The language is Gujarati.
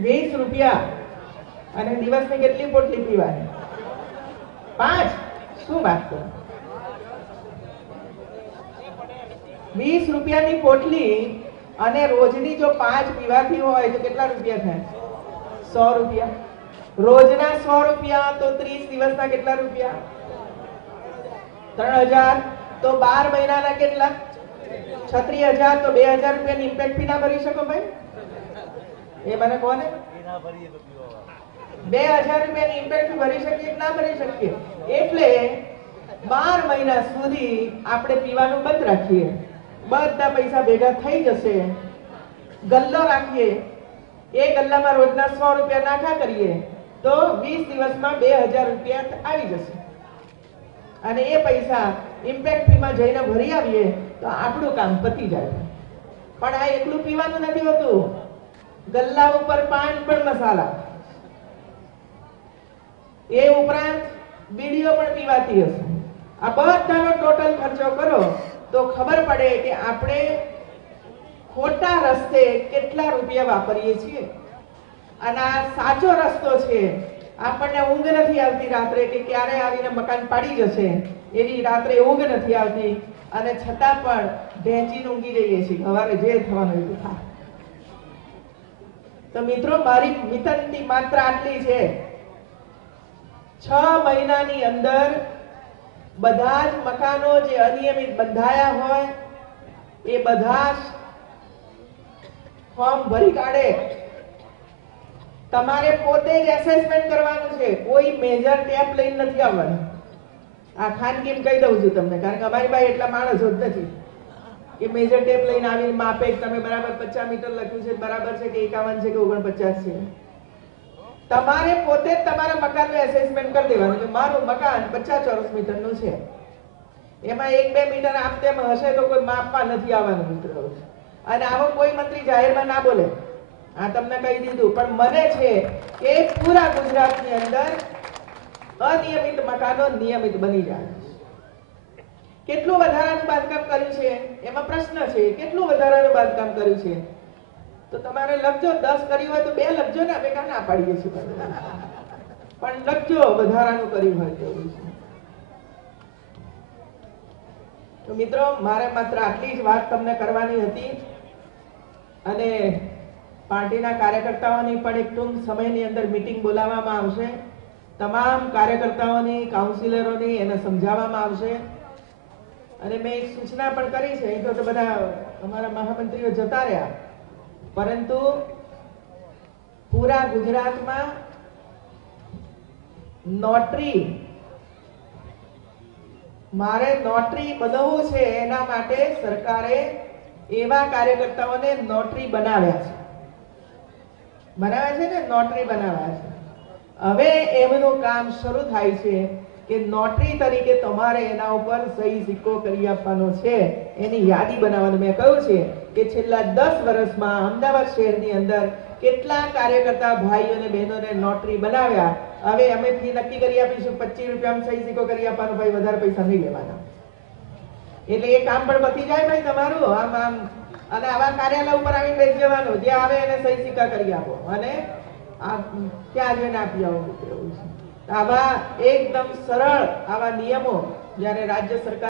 વીસ રૂપિયા. અને દિવસની કેટલી પોટલી પીવાની? પાંચ. શું વાત કરો? વીસ રૂપિયાની પોટલી અને રોજની જો પાંચ પીવાથી હોય તો કેટલા રૂપિયા થાય? સો રૂપિયા. રોજના સો રૂપિયા, તો ત્રીસ દિવસના કેટલા રૂપિયા? ત્રણ હજાર. તો બાર મહિનાના કેટલા? છત્રીસ હજાર. તો બે હજાર રૂપિયાની ઇમ્પેક્ટ ફી ના ભરી શકો ભાઈ? એ મને કોને? બે હજાર રૂપિયાની ઇમ્પેક્ટ ભરી શકીએ કે ના ભરી શકીએ? એટલે બાર મહિના સુધી આપણે પીવાનું બંધ રાખીએ. બધા પૈસા ભેગા થઈ જશે. ગલ્લો રાખીએ. એ ગલ્લામાં રોજના સો રૂપિયા નાખા કરીએ તો વીસ દિવસમાં બે હજાર રૂપિયા આવી જશે. અને એ પૈસા ઇમ્પેક્ટ ફીમાં જઈને ભરી આવીએ તો આપણું કામ પતી જાય. પણ આ એકલું પીવાનું નથી હોતું. ગલ્લા ઉપર પાન પણ મસાલા. એ ઉપરાંત બીડીઓ પણ પીવાતી હશે. આ બધાનો ટોટલ ખર્ચો કરો તો ખબર પડે કે આપણે ખોટા રસ્તે કેટલા રૂપિયા વાપરીએ છીએ. અને આ સાચો રસ્તો છે. આપણને ઊંઘ નથી આવતી રાત્રે કે ક્યારે આવીને મકાન પાડી જશે. એની રાત્રે ઊંઘ નથી આવતી. અને છતાં પણ ઢેંચીને ઊંઘી જઈએ છીએ. સવારે જે થવાનું એ થાય. તો મિત્રો, મારી વિતરણની માત્ર આટલી છે. છ મહિનાની અંદર બધા જ મકાનો જે અનિયમિત બંધાયા હોય, એ બધા જ ફોર્મ ભરી કાઢે. તમારે પોતે જ એસેસમેન્ટ કરવાનું છે. કોઈ મેજર ટેપ લઈને નથી આવવાનું. આ ખાનગીમ કહી દઉં છું તમને, કારણ કે અમારી પાસે એટલા માણસો જ નથી. કે મેજર ટેપ લઈને આવીને માપે તમે બરાબર પચાસ મીટર લખ્યું છે, બરાબર છે કે એકાવન છે કે ઓગણપચાસ છે? તમારે પોતે તમારા મકાનનું એસેસમેન્ટ કરી દેવાનું કે મારું મકાન પચાસ ચોરસ મીટરનું છે. એમાં એક બે મીટર આમ તેમ હશે તો કોઈ માપવા નથી આવવાનું, મિત્રો. અને આવો કોઈ મંત્રી જાહેરમાં ના બોલે. આ તમને કહી દીધું. પણ મને છે કે પૂરા ગુજરાતની અંદર અનિયમિત મકાનો નિયમિત બની જાય. કેટલું વધારાનું બાંધકામ કર્યું છે? એમાં પ્રશ્ન છે, કેટલું વધારાનું બાંધકામ કર્યું છે? તો તમારે લખજો, દસ કર્યું હોય તો બે લખજો ને, અમે ના પાડીએ છીએ પણ લખજો, વધારાનું કર્યું હોય તો. છે તો મિત્રો, મારે માત્ર આટલી જ વાત તમને કરવાની હતી. અને પાર્ટીના કાર્યકર્તાઓની પણ એક ટૂંક સમયની અંદર મિટિંગ બોલાવવામાં આવશે. તમામ કાર્યકર્તાઓની, કાઉન્સિલરોની એને સમજાવવામાં આવશે. અને મેં એક સૂચના પણ કરી છે અહીં તો બધા અમારા મહામંત્રીઓ જતા રહ્યા. પરંતુ પૂરા ગુજરાતમાં નોટરી, મારે નોટરી બનાવવું છે એના માટે સરકારે એવા કાર્યકર્તાઓને નોટરી બનાવ્યા છે. બનાવ્યા છે ને? નોટરી બનાવ્યા છે. હવે એમનું કામ શરૂ થાય છે. કે નોટરી તરીકે તમારે એના ઉપર સહી સિક્કો કરી આપવાનો છે. એની યાદી બનાવવાનું મેં કહ્યું છે કે છેલ્લા દસ વર્ષમાં અમદાવાદ શહેરની અંદર કેટલા કાર્યકર્તા ભાઈઓ અને બહેનોને નોટરી બનાવ્યા. હવે અમે ફી નક્કી કરી આપીશું. પચીસ રૂપિયામાં સહી સિક્કો કરી આપવાનો. ભાઈ, વધારે પૈસા નહીં લેવાના. એટલે એ કામ પણ પતી જાય ભાઈ તમારું. આમ આમ. અને આવા કાર્યાલય ઉપર આવી બેસી જવાનું. જે આવે એને સહી સિક્કા કરી આપો. અને ત્યાં જઈને આપી આવો. એવું છે. આવા એકદમ સરળ આવા નિયમો જ્યારે રાજ્ય સરકાર